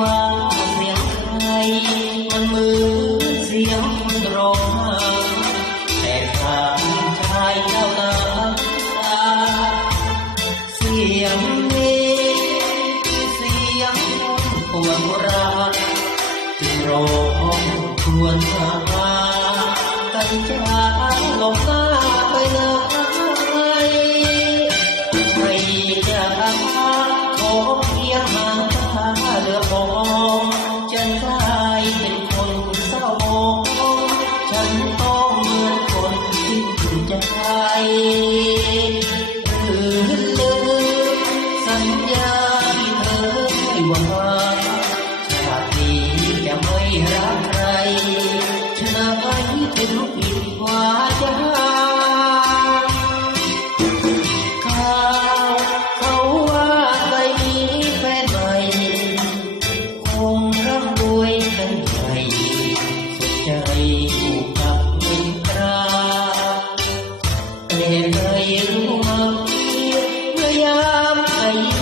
មកមានថ្ងៃមិនមើលសៀងរងតែថាឆាយនៅណាតាសៀងនេះសៀងពូនរាទីរងខ្លួនថាតែចាលោកណាទៅណាហើយព្រៃយ៉ាងខោភៀង เรือพองฉันกลายเป็นคนเศร้ามองฉันต้องเหมือนคนที่ถูกใจหรือลืมสัญญาที่เธอให้หวานชาตินี้จะไม่รักใครเธอไปถึงผิดหวาน อูบับมินตราเป็นไปรู้มาเมื่อยามอา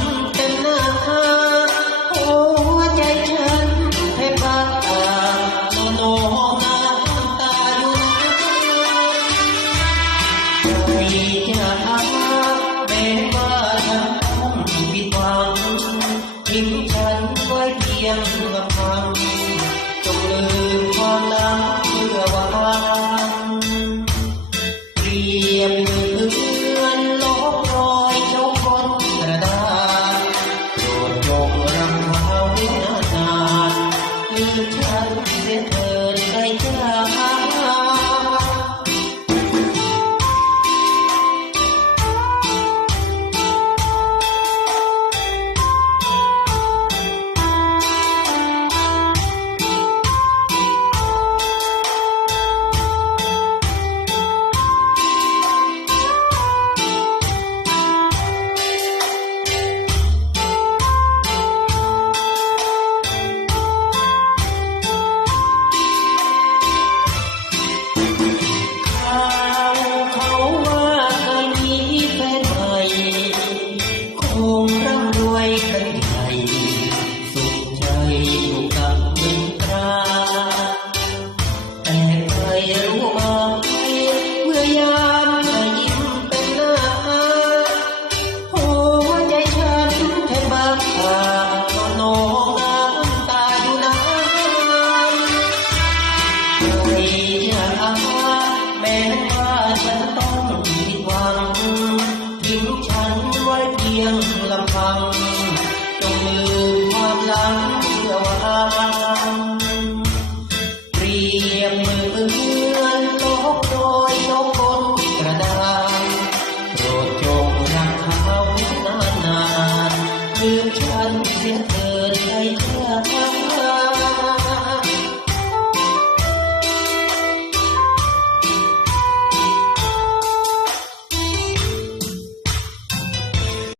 thân xin ơn cây thương มฉันเสียเถิดใจเธอ